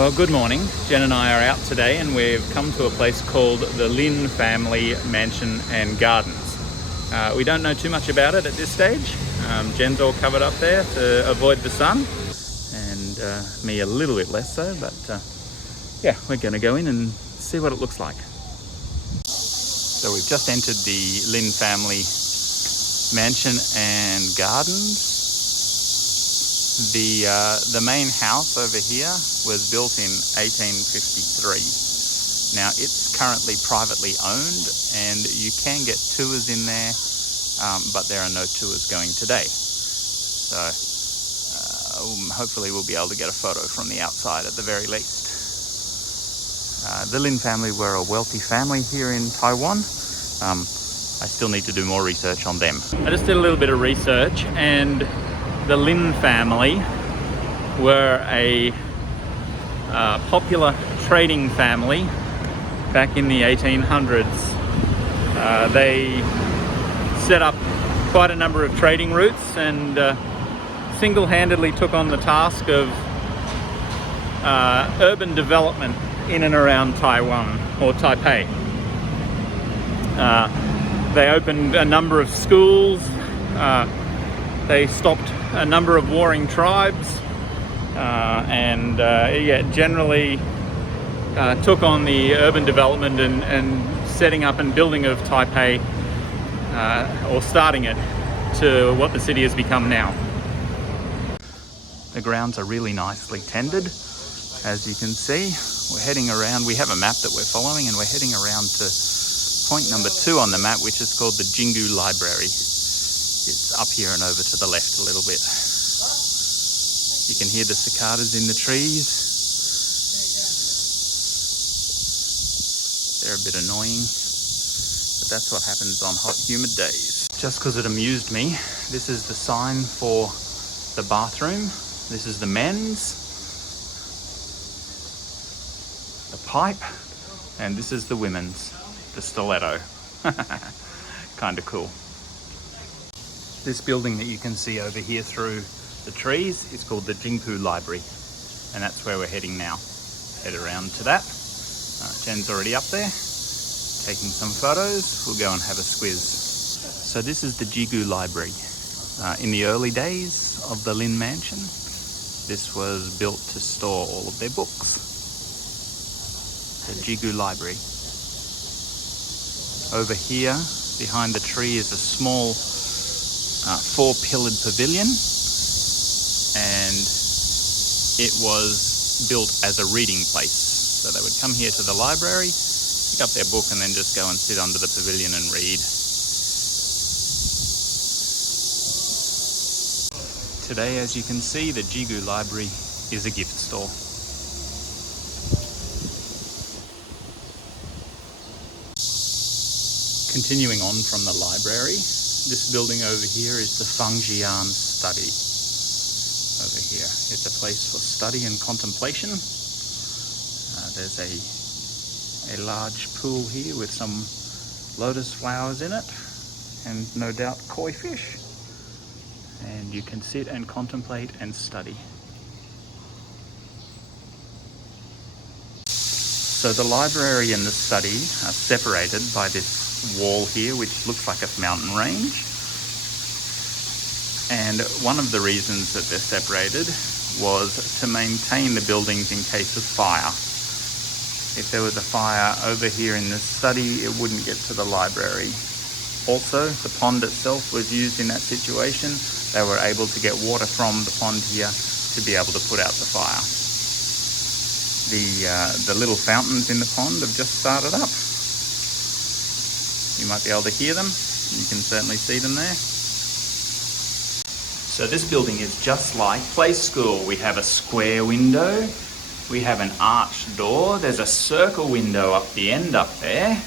Well, good morning. Jen and I are out today and we've come to a place called the Lin Family Mansion and Gardens. We don't know too much about it at this stage. Jen's all covered up there to avoid the sun, and me a little bit less so, but yeah, we're going to go in and see what it looks like. So we've just entered the Lin Family Mansion and Gardens. The main house over here was built in 1853. Now it's currently privately owned and you can get tours in there, but there are no tours going today. So hopefully we'll be able to get a photo from the outside at the very least. The Lin family were a wealthy family here in Taiwan. I still need to do more research on them. I just did a little bit of research, and the Lin family were a popular trading family back in the 1800s. They set up quite a number of trading routes and single-handedly took on the task of urban development in and around Taiwan, or Taipei. They opened a number of schools. They stopped a number of warring tribes, and generally took on the urban development and setting up and building of Taipei, or starting it to what the city has become now. The grounds are really nicely tended, as you can see. We're heading around. We have a map that we're following, and we're heading around to point number 2 on the map, which is called the Jingu Library. It's up here and over to the left a little bit. You can hear the cicadas in the trees. They're a bit annoying, but that's what happens on hot, humid days. Just because it amused me, this is the sign for the bathroom. This is the men's, the pipe, and this is the women's, the stiletto. Kind of cool. This building that you can see over here through the trees is called the Jingu Library, and that's where we're heading now. Head around to that. Jen's already up there taking some photos. We'll go and have a squiz. So this is the Jingu Library. In the early days of the Lin Mansion, this was built to store all of their books. The Jingu Library. Over here behind the tree is a small 4-pillared pavilion, and it was built as a reading place. So they would come here to the library, pick up their book, and then just go and sit under the pavilion and read. Today, as you can see, the Jingu Library is a gift store. Continuing on from the library, this building over here is the Banqiao study. Over here, it's a place for study and contemplation. There's a large pool here with some lotus flowers in it, and no doubt koi fish. And you can sit and contemplate and study. So the library and the study are separated by this wall here, which looks like a mountain range. And one of the reasons that they're separated was to maintain the buildings in case of fire. If there was a fire over here in this study, it wouldn't get to the library. Also, the pond itself was used in that situation. They were able to get water from the pond here to be able to put out the fire. The little fountains in the pond have just started up. You might be able to hear them. You can certainly see them there. So this building is just like Play School. We have a square window. We have an arched door. There's a circle window up the end up there.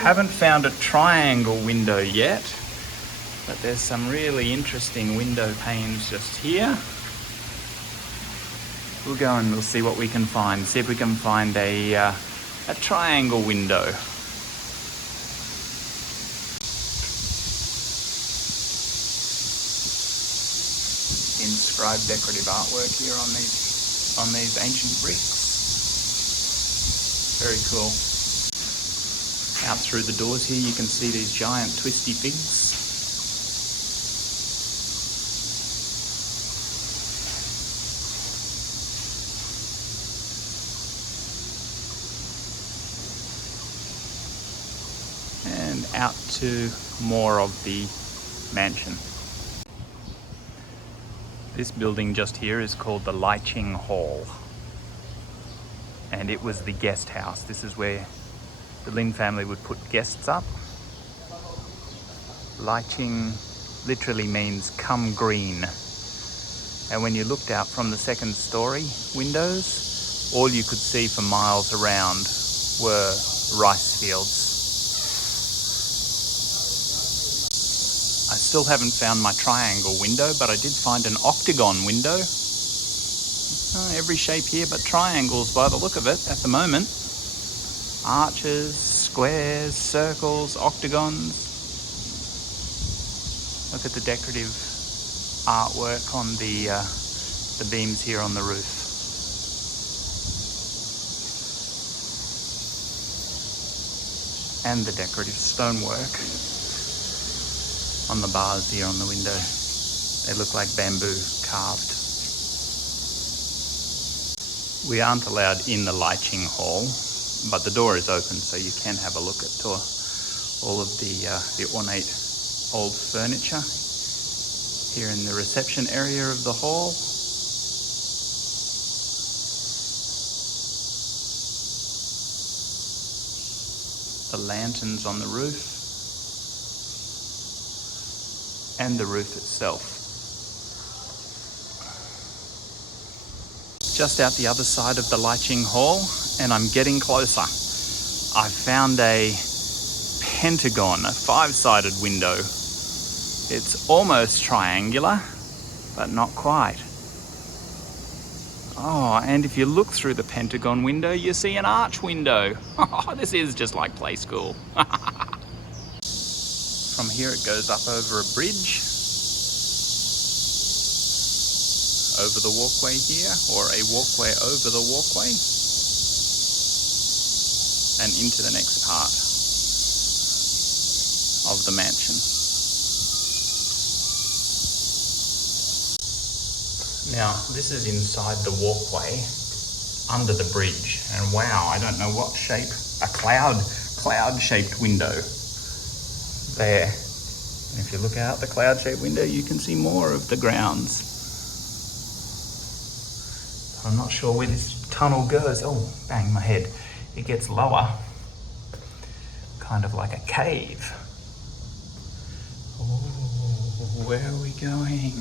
Haven't found a triangle window yet, but there's some really interesting window panes just here. We'll go and we'll see what we can find. See if we can find a triangle window. Inscribed decorative artwork here on these on these ancient bricks. Very cool. Out through the doors here you can see these giant twisty figs. And out to more of the mansion. This building just here is called the Liching Hall, and it was the guest house. This is where the Lin family would put guests up. Liching literally means come green, and when you looked out from the second story windows, all you could see for miles around were rice fields. I still haven't found my triangle window, but I did find an octagon window. Every shape here but triangles by the look of it at the moment. Arches, squares, circles, octagons. Look at the decorative artwork on the beams here on the roof. And the decorative stonework on the bars here on the window. They look like bamboo carved. We aren't allowed in the Liching Hall, but the door is open so you can have a look at all of the ornate old furniture here in the reception area of the hall. The lanterns on the roof and the roof itself. Just out the other side of the Liching Hall, and I'm getting closer. I found a pentagon, a five-sided window. It's almost triangular, but not quite. Oh, and if you look through the pentagon window, you see an arch window. Oh, this is just like play school. From here it goes up over a bridge, over the walkway here, or a walkway over the walkway, and into the next part of the mansion. Now, this is inside the walkway under the bridge, and wow, I don't know what shape, a cloud-shaped window there. And if you look out the cloud-shaped window, you can see more of the grounds. I'm not sure where this tunnel goes. Oh, bang my head. It gets lower, kind of like a cave. Oh, where are we going?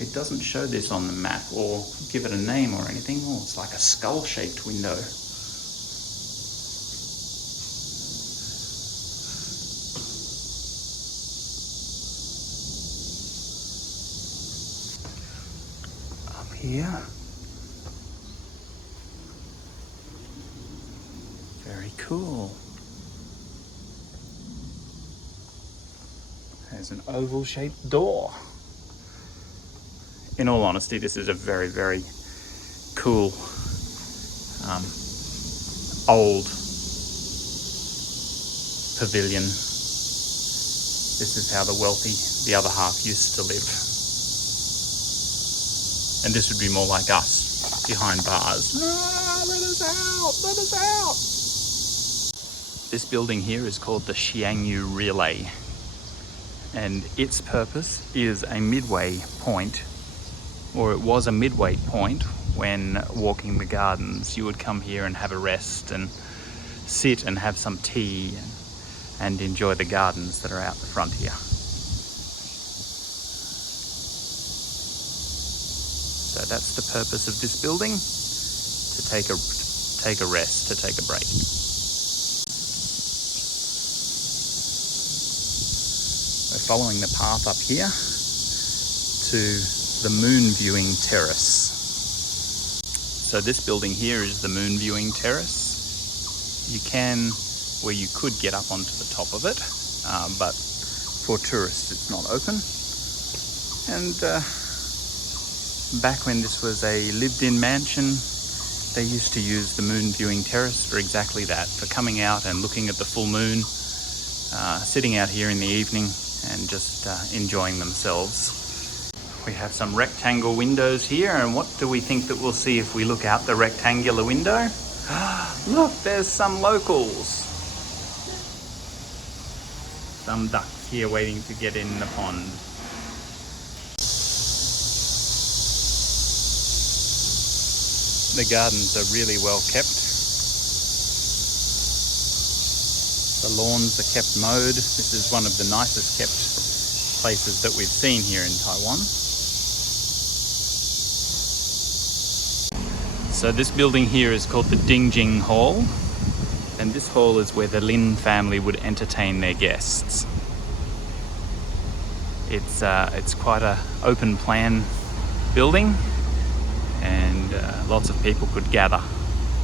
It doesn't show this on the map or give it a name or anything. Oh, it's like a skull-shaped window. Up here. Very cool. There's an oval-shaped door. In all honesty, this is a very, very cool, old pavilion. This is how the wealthy, the other half, used to live. And this would be more like us, behind bars. Ah, let us out! Let us out! This building here is called the Xiangyu Relay, and its purpose is a midway point, or it was a midway point when walking the gardens. You would come here and have a rest and sit and have some tea and enjoy the gardens that are out the front here. So that's the purpose of this building, to take a rest, to take a break. We're following the path up here to the moon viewing terrace. So this building here is the moon viewing terrace. You could get up onto the top of it, but For tourists, it's not open. And back when this was a lived-in mansion, they used to use the moon viewing terrace for exactly that, for coming out and looking at the full moon, sitting out here in the evening and just enjoying themselves. We have some rectangle windows here, and what do we think that we'll see if we look out the rectangular window? Look, there's some locals. Some ducks here waiting to get in the pond. The gardens are really well kept. The lawns are kept mowed. This is one of the nicest kept places that we've seen here in Taiwan. So this building here is called the Dingjing Hall, and this hall is where the Lin family would entertain their guests. It's quite a open plan building, and lots of people could gather.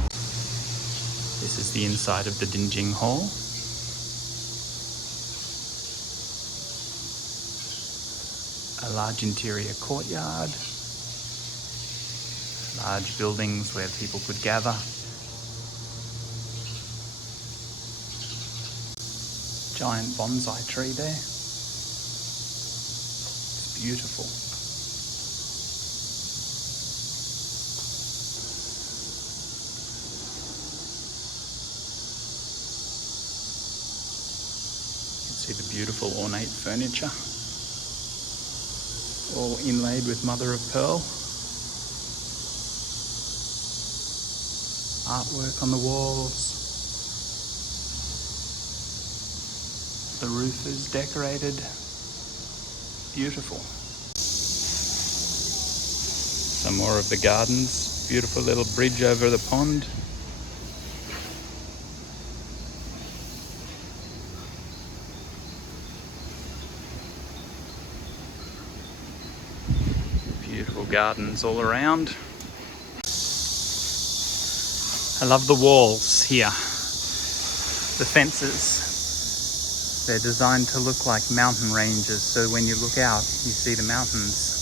This is the inside of the Dingjing Hall. A large interior courtyard. Large buildings where people could gather. Giant bonsai tree there. It's beautiful. You can see the beautiful ornate furniture, all inlaid with mother of pearl. Artwork on the walls. The roof is decorated. Beautiful. Some more of the gardens. Beautiful little bridge over the pond. Beautiful gardens all around. I love the walls here. The fences. They're designed to look like mountain ranges, so when you look out, you see the mountains.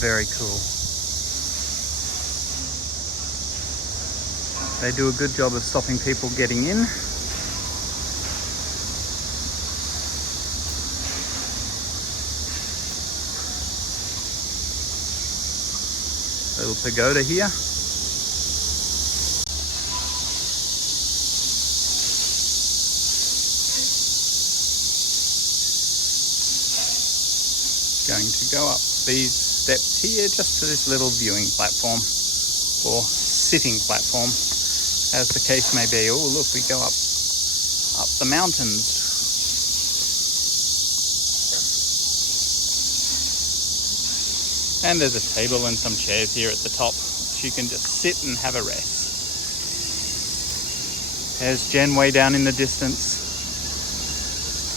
Very cool. They do a good job of stopping people getting in. Little pagoda here. Going to go up these steps here just to this little viewing platform, or sitting platform, as the case may be. Oh, look, we go up the mountains. And there's a table and some chairs here at the top, so you can just sit and have a rest. There's Jen way down in the distance.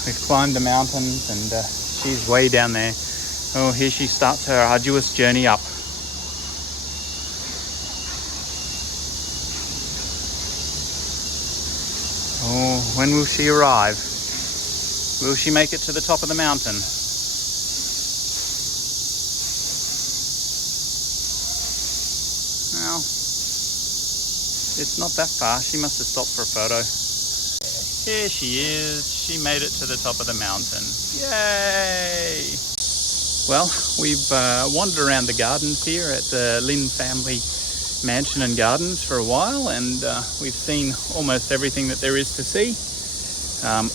We've climbed the mountains and she's way down there. Oh, here she starts her arduous journey up. Oh, when will she arrive? Will she make it to the top of the mountain? Well, it's not that far. She must have stopped for a photo. Here she is. She made it to the top of the mountain. Yay! Well, we've wandered around the gardens here at the Lin Family Mansion and Gardens for a while, and we've seen almost everything that there is to see.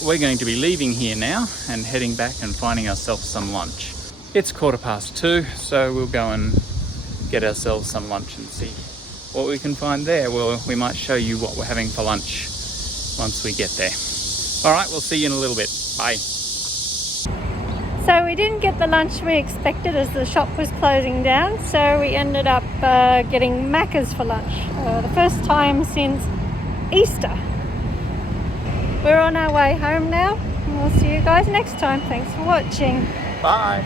We're going to be leaving here now and heading back and finding ourselves some lunch. It's 2:15, so we'll go and get ourselves some lunch and see what we can find there. Well, we might show you what we're having for lunch once we get there. All right, we'll see you in a little bit. Bye. So we didn't get the lunch we expected as the shop was closing down, so we ended up getting Macca's for lunch. The first time since Easter. We're on our way home now, and we'll see you guys next time. Thanks for watching. Bye.